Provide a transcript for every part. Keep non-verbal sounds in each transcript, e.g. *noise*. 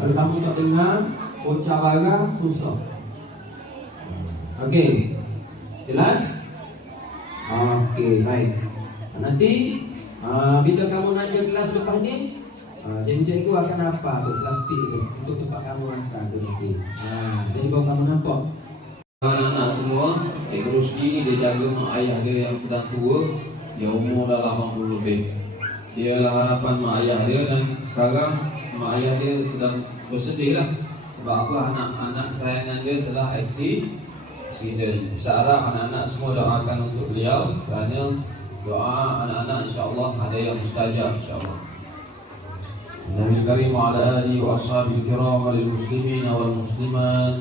Kalau kamu tak dengar, bocah bara susah. Okey. Jelas? Okey, baik. Nanti uh, bila kamu nak ke kelas lepas ni, uh, jadi cikgu akan apa tu plastik tu untuk tempat kamu hantar tu nanti. Uh, jadi kalau kamu nampak Anak-anak semua, Cikgu Rusdi ni dia jaga mak ayah dia yang sedang tua Dia umur dah 80 lebih Dia lah harapan mak ayah dia dan sekarang mak ayah dia sedang bersedih lah. Sebab apa? Anak-anak kesayangan dia telah aksi accident. Saya harap anak-anak semua doakan untuk beliau. Kerana doa anak-anak insyaAllah ada yang mustajab insyaAllah. Nabi Karim wa ala alihi wa ashabihi kiram wal muslimin wal muslimat.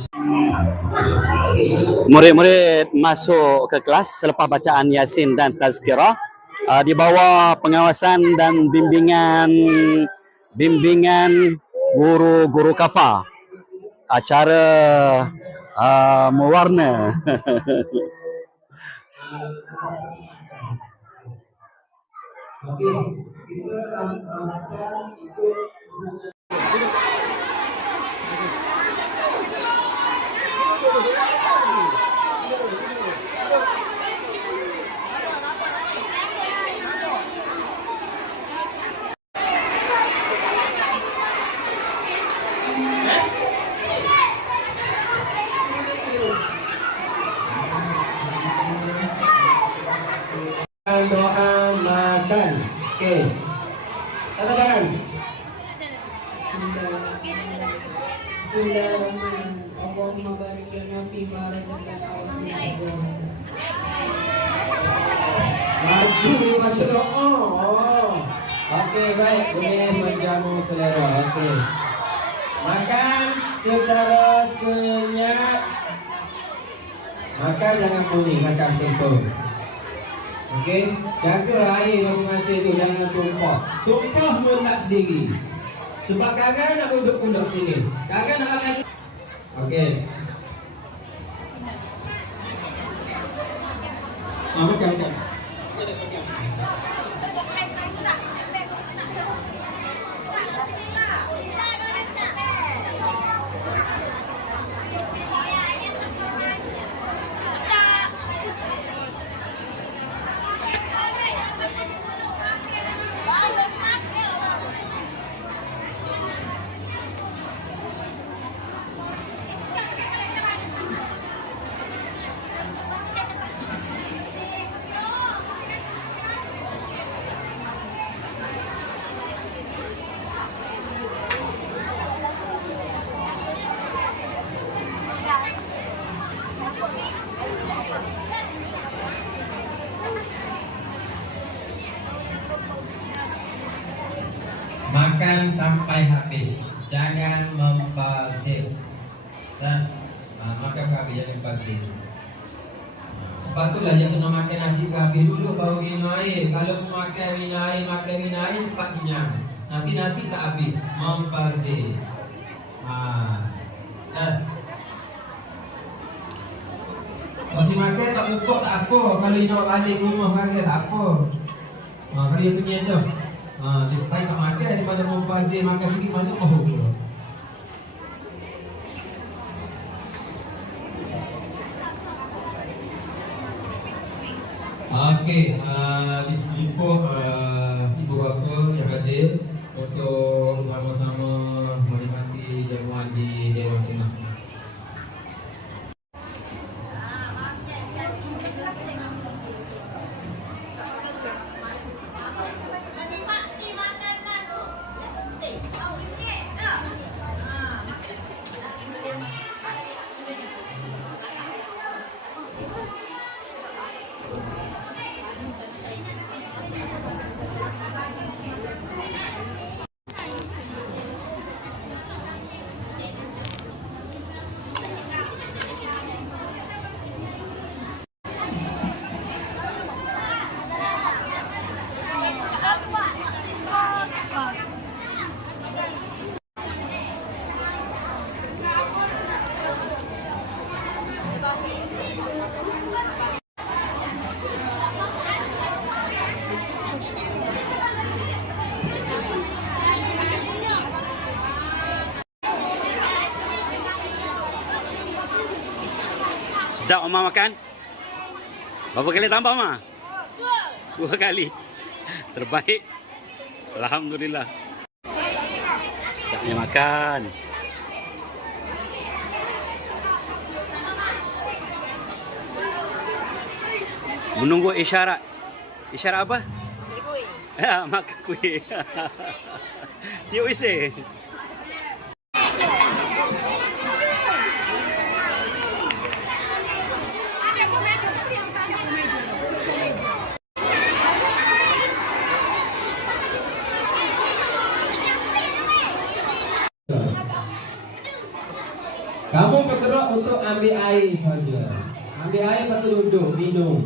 Murid-murid masuk ke kelas selepas bacaan Yasin dan Tazkirah. Uh, di bawah pengawasan dan bimbingan bimbingan guru-guru kafa. Acara uh, mewarna. Kita *laughs* akan ikut doa makan. Okey. Katakan. Bismillahirrahmanirrahim. Allahumma barik lana fi ma razaqtana wa fi Maju baca doa. Okey, baik. Boleh menjamu selera. Okey. Makan secara senyap. Makan jangan bunyi, makan tuntun. Okey, jaga air masing-masing tu jangan tumpah. Tumpah melak sendiri. Sebab kakak nak duduk-duduk sini. Kakak nak makan. Okey. Ah, makan, makan. Makan sampai habis. Jangan membazir. Dan ah, makan habis jangan membazir. Ah, Sebab itulah dia kena makan nasi habis dulu baru minum air. Kalau makan minum air, makan minum air cepat kenyang. Nanti nasi tak habis. Membazir. Ha. Dan Masih makan tak buka tak apa. Kalau nak balik rumah makan tak apa. Ha, kalau dia kenyang tu. Ha, dia baik tak makan daripada membazir makan sikit mana oh. Okey, uh, Sedap Oma makan? Berapa kali tambah Oma? Dua. Dua kali. Terbaik. Alhamdulillah. Sedapnya makan. Menunggu isyarat. Isyarat apa? Ya, makan kuih. *laughs* *laughs* Tiup isi. Kamu bergerak untuk ambil air saja. Ambil air tu duduk minum.